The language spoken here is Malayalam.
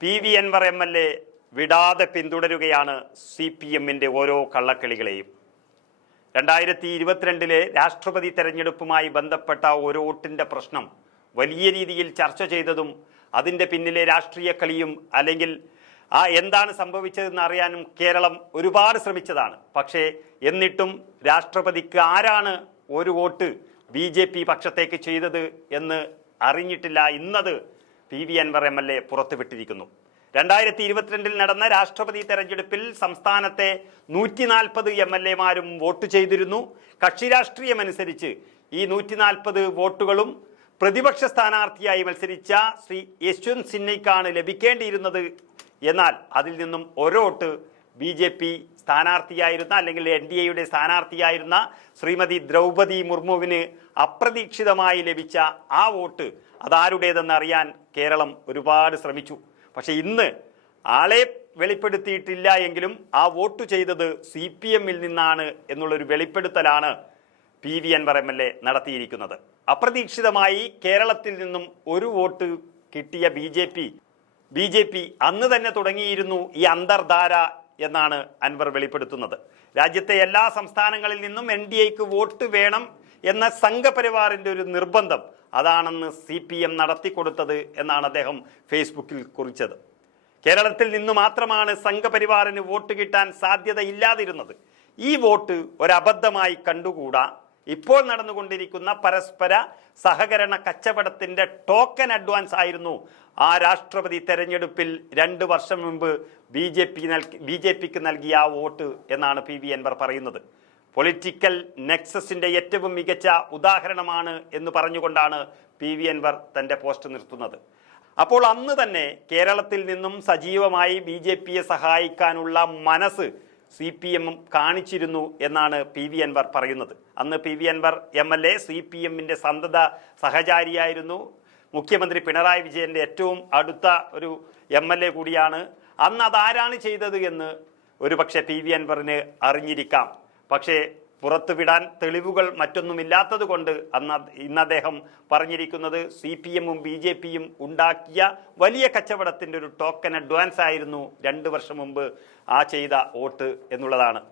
P V Anvar M L A വിടാതെ പിന്തുടരുകയാണ് സി പി എമ്മിന്റെ ഓരോ കള്ളക്കളികളെയും. രണ്ടായിരത്തി ഇരുപത്തിരണ്ടിലെ രാഷ്ട്രപതി തെരഞ്ഞെടുപ്പുമായി ബന്ധപ്പെട്ട ഒരു വോട്ടിന്റെ പ്രശ്നം വലിയ രീതിയിൽ ചർച്ച ചെയ്തതും അതിന്റെ പിന്നിലെ രാഷ്ട്രീയ കളിയും അല്ലെങ്കിൽ ആ എന്താണ് സംഭവിച്ചതെന്ന് അറിയാനും കേരളം ഒരുപാട് ശ്രമിച്ചതാണ്. പക്ഷേ എന്നിട്ടും രാഷ്ട്രപതിക്ക് ആരാണ് ഒരു വോട്ട് ബി ജെ പി പക്ഷത്തേക്ക് ചെയ്തത് എന്ന് അറിഞ്ഞിട്ടില്ല. ഇന്നത് P V Anvar M L A പുറത്തുവിട്ടിരിക്കുന്നു. രണ്ടായിരത്തി ഇരുപത്തിരണ്ടിൽ നടന്ന രാഷ്ട്രപതി തെരഞ്ഞെടുപ്പിൽ സംസ്ഥാനത്തെ നൂറ്റി നാൽപ്പത് എം എൽ എമാരും വോട്ട് ചെയ്തിരുന്നു. കക്ഷി രാഷ്ട്രീയമനുസരിച്ച് ഈ നൂറ്റി നാൽപ്പത് വോട്ടുകളും പ്രതിപക്ഷ സ്ഥാനാർത്ഥിയായി മത്സരിച്ച ശ്രീ യശ്വന്ത് സിന്നയ്ക്കാണ് ലഭിക്കേണ്ടിയിരുന്നത്. എന്നാൽ അതിൽ നിന്നും ഒരു വോട്ട് ബി ജെ പി സ്ഥാനാർത്ഥിയായിരുന്ന അല്ലെങ്കിൽ എൻ ഡി എയുടെ സ്ഥാനാർത്ഥിയായിരുന്ന ശ്രീമതി ദ്രൗപതി മുർമുവിന് അപ്രതീക്ഷിതമായി ലഭിച്ച ആ വോട്ട് അതാരുടേതെന്ന് അറിയാൻ കേരളം ഒരുപാട് ശ്രമിച്ചു. പക്ഷെ ഇന്ന് ആളെ വെളിപ്പെടുത്തിയിട്ടില്ല എങ്കിലും ആ വോട്ട് ചെയ്തത് സി പി എമ്മിൽ നിന്നാണ് എന്നുള്ളൊരു വെളിപ്പെടുത്തലാണ് P V Anvar M L A നടത്തിയിരിക്കുന്നത്. അപ്രതീക്ഷിതമായി കേരളത്തിൽ നിന്നും ഒരു വോട്ട് കിട്ടിയ B J P. B J P അന്ന് തന്നെ തുടങ്ങിയിരുന്നു ഈ അന്തർധാര എന്നാണ് അൻവർ വെളിപ്പെടുത്തുന്നത്. രാജ്യത്തെ എല്ലാ സംസ്ഥാനങ്ങളിൽ നിന്നും എൻ ഡി എക്ക് വോട്ട് വേണം എന്ന സംഘപരിവാറിന്റെ ഒരു നിർബന്ധം അതാണെന്ന് സി പി എം നടത്തിക്കൊടുത്തത് എന്നാണ് അദ്ദേഹം ഫേസ്ബുക്കിൽ കുറിച്ചത്. കേരളത്തിൽ നിന്ന് മാത്രമാണ് സംഘപരിവാറിന് വോട്ട് കിട്ടാൻ സാധ്യതയില്ലാതിരുന്നത്. ഈ വോട്ട് ഒരബദ്ധമായി കണ്ടുകൂടാ? ഇപ്പോൾ നടന്നുകൊണ്ടിരിക്കുന്ന പരസ്പര സഹകരണ കച്ചവടത്തിന്റെ ടോക്കൺ അഡ്വാൻസ് ആയിരുന്നു. ആ രാഷ്ട്രപതി തെരഞ്ഞെടുപ്പിൽ രണ്ട് വർഷം മുമ്പ് B J P B J പിക്ക് നൽകിയ ആ വോട്ട് എന്നാണ് പി വി അൻവർ പറയുന്നത്. പൊളിറ്റിക്കൽ നെക്സസിന്റെ ഏറ്റവും മികച്ച ഉദാഹരണമാണ് എന്ന് പറഞ്ഞുകൊണ്ടാണ് പി വി അൻവർ തന്റെ പോസ്റ്റ് നിർത്തുന്നത്. അപ്പോൾ അന്ന് തന്നെ കേരളത്തിൽ നിന്നും സജീവമായി ബി ജെ പിയെ സഹായിക്കാനുള്ള മനസ്സ് സി പി എമ്മും കാണിച്ചിരുന്നു എന്നാണ് പി വി അൻവർ പറയുന്നത്. അന്ന് P V Anvar M L A C P എമ്മിന്റെ സന്തത സഹചാരിയായിരുന്നു. മുഖ്യമന്ത്രി പിണറായി വിജയന്റെ ഏറ്റവും അടുത്ത ഒരു എം എൽ എ കൂടിയാണ്. അന്ന് അതാരാണ് ചെയ്തത് എന്ന് ഒരുപക്ഷെ പി വി അൻവറിന് അറിഞ്ഞിരിക്കാം. പക്ഷേ പുറത്തുവിടാൻ തെളിവുകൾ മറ്റൊന്നുമില്ലാത്തത് കൊണ്ട് അന്ന് ഇന്ന് അദ്ദേഹം പറഞ്ഞിരിക്കുന്നത് സി പി എമ്മും ബി ജെ പിയും ഉണ്ടാക്കിയ വലിയ കച്ചവടത്തിന്റെ ഒരു ടോക്കൺ അഡ്വാൻസ് ആയിരുന്നു രണ്ട് വർഷം മുമ്പ് ആ ചെയ്ത വോട്ട് എന്നുള്ളതാണ്.